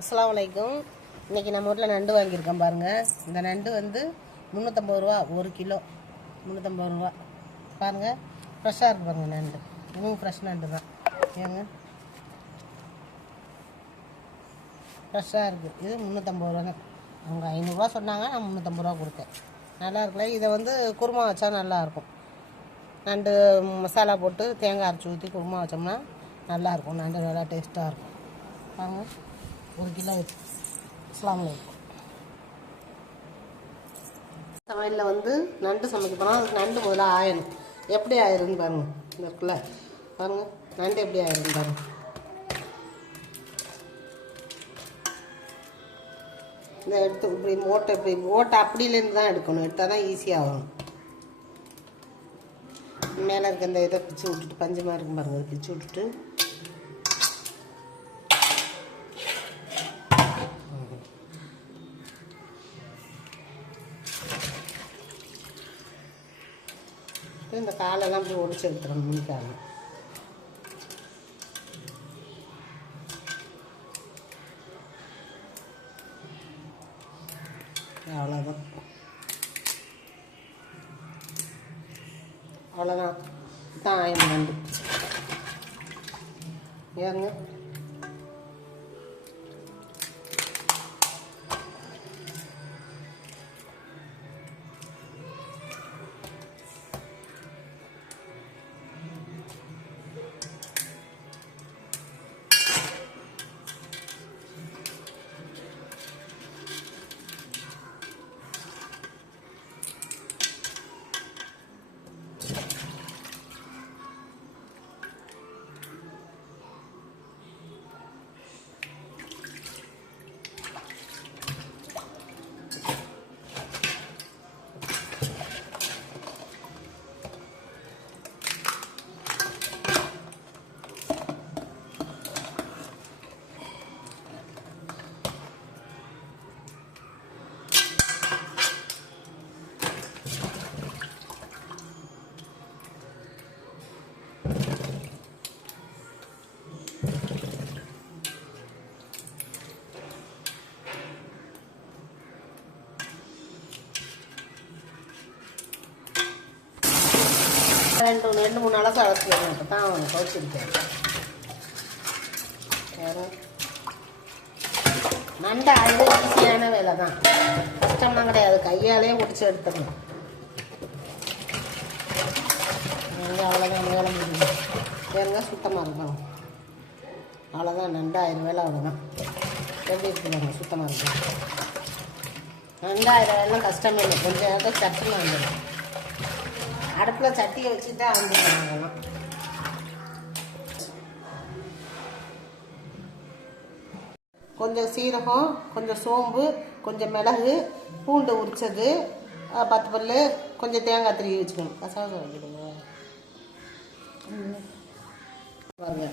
அஸ்லாம் வலைக்கும் இன்றைக்கி நம்ம ஊரில் நண்டு வாங்கியிருக்கோம் பாருங்கள் இந்த நண்டு வந்து முந்நூற்றம்பது ரூபா ஒரு கிலோ. முந்நூற்றம்பது ரூபா. பாருங்கள் ஃப்ரெஷ்ஷாக இருக்கு பாருங்கள் நண்டு. இதுவும் ஃப்ரெஷ் நண்டு தான். ஏங்க? ஃப்ரெஷ்ஷாக இருக்குது இது முந்நூற்றம்பது ரூபாங்க. அவங்க ஐநூறுரூவா சொன்னாங்க நான் முந்நூற்றம்பது ரூபா கொடுத்தேன். நல்லா இருக்குல்ல? இதை வந்து குருமா வச்சா நல்லாயிருக்கும் நண்டு மசாலா போட்டு தேங்காய் அரைச்சி ஊற்றி குருமா வச்சோம்னா நல்லாயிருக்கும் நண்டு நல்லா டேஸ்ட்டாக இருக்கும். பாருங்கள் ஒரு கிலோ இஸ்லாம் சமையலில் வந்து நண்டு சமைக்க போனால் அதுக்கு நண்டு முதல்ல ஆயிடும் எப்படி ஆயிருன்னு பாருங்க. இந்த இருக்குல்ல. பாருங்க. நண்டு எப்படி ஆயிருந்து பாருங்க. இந்த எடுத்து இப்படி ஓட்டை இப்படி ஓட்டை அப்படிலேருந்து தான் எடுக்கணும். எடுத்தால் தான் ஈஸியாக ஆகும் மேலே இருக்க இந்த இதை பிச்சு விட்டுட்டு பஞ்சமாக இருக்கும் பாருங்க. அதை பிச்சு விட்டுட்டு இந்த காலெல்லாம் இப்படி ஒடிச்சு எடுத்துடணும் முன்காலம் அவ்வளோதான் அவ்வளோதான் தான் ஆயிரம் நண்டு ஏங்க ரெண்டு ரெண்டு மூணு நாளாக வேணும் அப்போ தான் துவைச்சிருக்கேன் வேறு? நண்டை அது ஈஸியான வேலை தான் கஷ்டம்லாம் கிடையாது. கையாலே முடிச்சு எடுத்துக்கணும் எங்கே அவ்வளோதான் வேலை முடியும் வேறுங்க சுத்தமாக இருக்கணும். அவ்வளோதான் நண்டு ஆயிரம் வேலை அவ்வளோதான் எப்படி இருக்குதாங்க சுத்தமாக இருக்கும் நண்டாயிரம் வேலைலாம் கஷ்டமே இல்லை. கொஞ்சம் நேரத்தில் சட்டுன்னு வந்துடும் அடுப்பில் சட்டியை வச்சுட்டு வந்துடுவாங்க கொஞ்சம் சீரகம் கொஞ்சம் சோம்பு கொஞ்சம் மிளகு பூண்டு உரிச்சது பத்து பல்லு கொஞ்சம் தேங்காய் திருவி வச்சுக்கணும். கசாசம் வச்சுக்கோங்க. பாருங்க.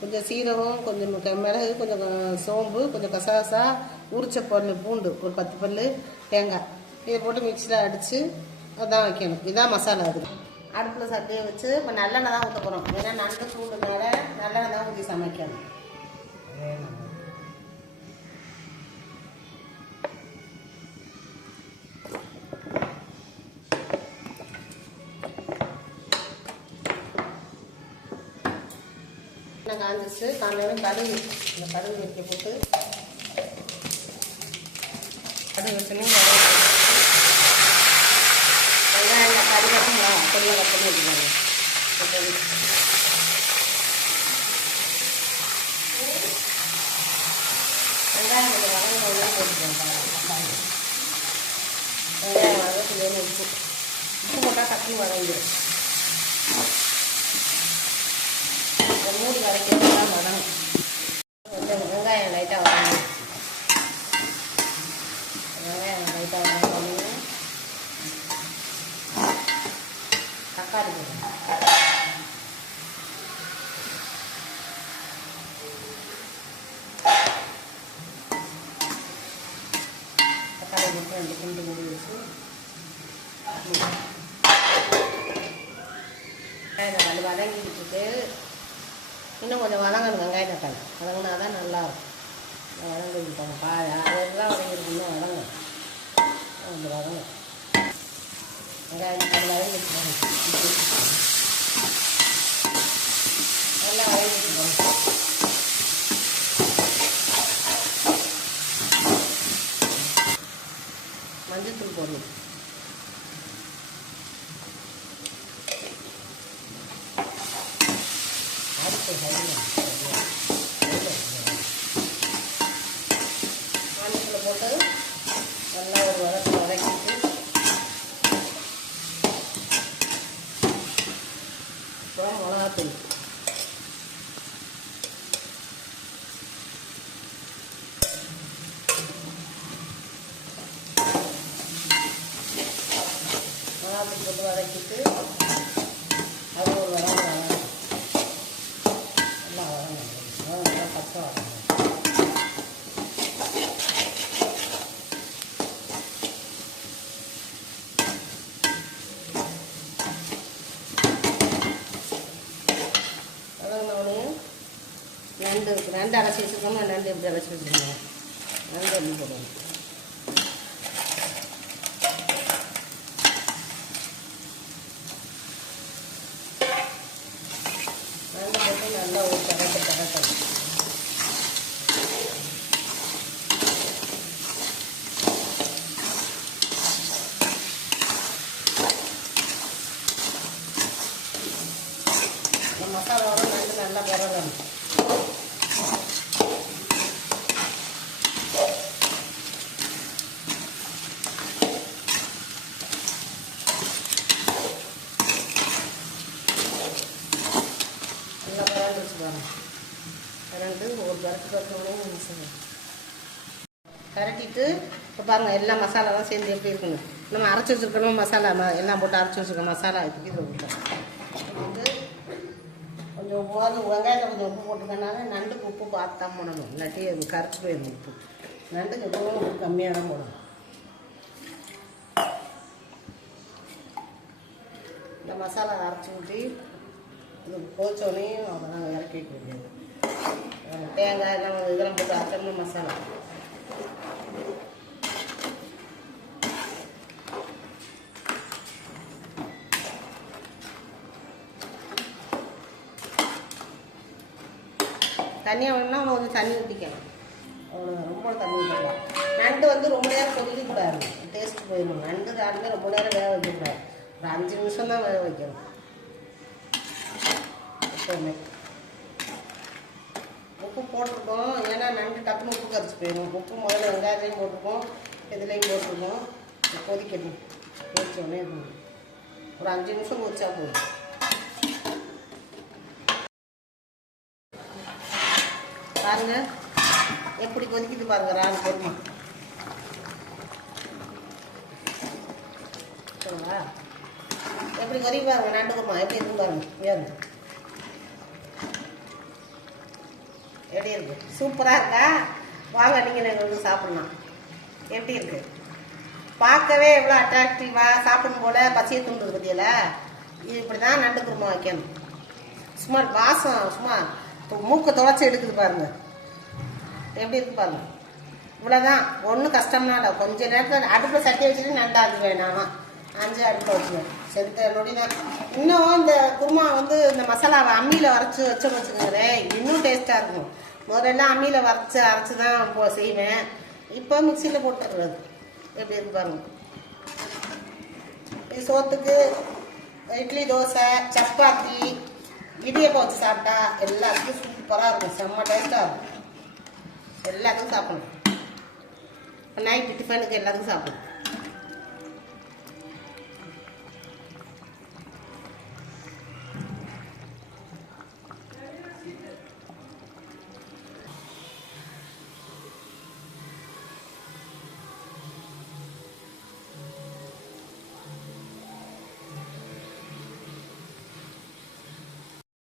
கொஞ்சம் சீரகம் கொஞ்சம் மிளகு கொஞ்சம் சோம்பு கொஞ்சம் கசகசா உரிச்ச பொருள் பூண்டு ஒரு பத்து பல்லு தேங்காய். இதை போட்டு மிக்சியில் அடித்து அதான் வைக்கணும். இதான் மசாலா அது அடுப்பில் சட்டையை வச்சு இப்போ நல்லெண்ணெய் தான் ஊற்ற போகிறோம் ஏன்னா நண்டு சூடுனால நல்லெண்ணெய் தான் ஊற்றி சமைக்கணும். காஞ்சிச்சு காலையில் கடுகு இந்த கடுகு வைக்க போட்டு கடுகு வச்சுன்னு வெங்காயம் கருவேப்பிலை பொடியாக கட் பண்ணி வச்சுக்கோங்க வெங்காயம் கொஞ்சம் வதங்க வெங்காயம் போட்டுக்கோங்க வெங்காயம் வெங்காயம் வதக்கி வேணும் உப்பு உப்பு போட்டால் டக்குனு வதங்கிடும் இதை மூடி வதக்கிறது தான் வதங்கும் கொஞ்சம் வெங்காயம் லைட்டாக வதங்கும் வெங்காயம் லைட்டாக வதங்கணும் தக்காளி போடுங்க தக்காளி போட்டு ரெண்டு குண்டு மூடி வச்சு வெங்காயம் வதங்கிக்கிட்டு இன்னும் கொஞ்சம் வதங்கணும் வெங்காயம் தக்காளி வதங்கினா தான் நல்லாயிருக்கும். வதங்குது வச்சுருப்பாங்க பா அதெல்லாம் இன்னும் வதங்கும் அந்த வதங்க வெங்காயம் வதங்கிட்டு மஞ்சத்தில் போட்டு நல்லா ஒரு வதக்கு வதக்கிட்டு அப்புறம் மிளகாத்தூள் மிளகாத்தூள் போட்டு வதக்கிட்டு அது ஒரு வதங்க வதங்க நல்லா வதங்க நல்லா பச்சை வதங்க வதங்கினோடனே நண்டு இருக்கு நண்டு அரைச்சி வச்சுருக்கோமா நண்டு எப்படி அரைச்சி வச்சுருக்கோம் நண்டு எப்படி போடணும் நண்டு போட்டு நல்லா ஒரு தகட்ட தகட்டணும் இந்த மசாலாவோட நண்டு நல்லா பரவணும் நல்லா பரண்டு வச்சுக்கணும் ரெண்டு ஒரு பரட்டு பரட்டோடய மசாலா கரட்டிட்டு இப்போ பாருங்கள் எல்லா மசாலாலாம் சேர்ந்து எப்படி இருக்குன்னு நம்ம அரைச்சி வச்சுருக்கணும் மசாலா எல்லாம் போட்டு அரைச்சி வச்சுருக்க மசாலா இதுக்கு இதில் வந்து கொஞ்சம் போதும் வெங்காயத்தில் கொஞ்சம் உப்பு போட்டுக்கனால நண்டுக்கு உப்பு பார்த்து தான் போடணும். இல்லாட்டி அது கரைச்சி போயிடும் உப்பு. நண்டுக்கு எப்பவும் உப்பு கம்மியாக தான் போடணும். இந்த மசாலா அரைச்சி ஊட்டி இது போச்சோடனே அவ்வளோதான் இறக்கி வைக்க முடியாது. தேங்காய் இதெல்லாம் போட்டு அரைச்சோம்னா மசாலா தண்ணியாக வேணும்னா அவன் கொஞ்சம் தண்ணி ஊற்றிக்கலாம் அவ்வளோதான் ரொம்ப தண்ணி ஊற்றலாம் நண்டு வந்து ரொம்ப நேரம் கொதிக்கக்கூடாது டேஸ்ட் போயிடும் நண்டு யாருமே ரொம்ப நேரம் வேக வைக்கக்கூடாது ஒரு அஞ்சு நிமிஷம் தான் வேக வைக்கணும். எப்போவுமே. உப்பு போட்டிருக்கோம். ஏன்னா நண்டு டக்குனு உப்பு கரைச்சி போயிடும் உப்பு முதல்ல வெங்காயத்தையும் போட்டிருக்கோம். இதுலேயும் போட்டிருக்கோம். கொதிக்கணும் கொதிச்சோடனே இது ஒரு அஞ்சு நிமிஷம் கொதிச்சா போதும். பாருங்க. எப்படி கொதிக்குது பாருங்க. ராணி பொறுமா. சரிங்களா? எப்படி கொதிக்கு பாருங்க. நண்டு குருமா. எப்படி இருந்து பாருங்க. ஏன் எப்படி இருக்கு? சூப்பராக இருக்கா? வாங்க நீங்கள் நாங்கள் வந்து சாப்பிட்லாம் எப்படி இருக்கு? பார்க்கவே எவ்வளோ அட்ராக்டிவாக சாப்பிடும் போல பசியை தூண்டுது பற்றியில இது இப்படி தான் நண்டு குருமா வைக்கணும். சும்மா வாசம் சும்மா இப்போ மூக்கை தொலைச்சி எடுக்குது பாருங்க. எப்படி இருக்கு பாருங்க. இவ்வளோதான் ஒன்றும் கஷ்டம்னா இல்லை. கொஞ்சம் நேரத்தில் அடுப்பில் சட்டி வச்சுட்டு நண்டாது வேணாமா? அஞ்சு அடுப்பில் வச்சுருவேன் செத்த நொடி தான் இன்னும் இந்த குருமா வந்து இந்த மசாலாவை அம்மியில் வரைச்சி வச்சோம் வச்சுக்கோங்களேன் இன்னும் டேஸ்ட்டாக இருக்கும். முதல்ல அம்மியில் வரைச்சி அரைச்சி தான் போ செய்வேன். இப்போ மிக்சியில் போட்டுடுறது. எப்படி இருக்கு பாருங்க. சோத்துக்கு இட்லி தோசை சப்பாத்தி இடியப்பம் வச்சு சாப்பிட்டா எல்லாத்துக்கும் சூப்பராக இருக்கும். செம்ம டேஸ்ட்டாக இருக்கும். எல்லாத்துக்கும் சாப்பிடணும். நைட்டு டிஃபனுக்கு எல்லாத்துக்கும் சாப்பிடணும்.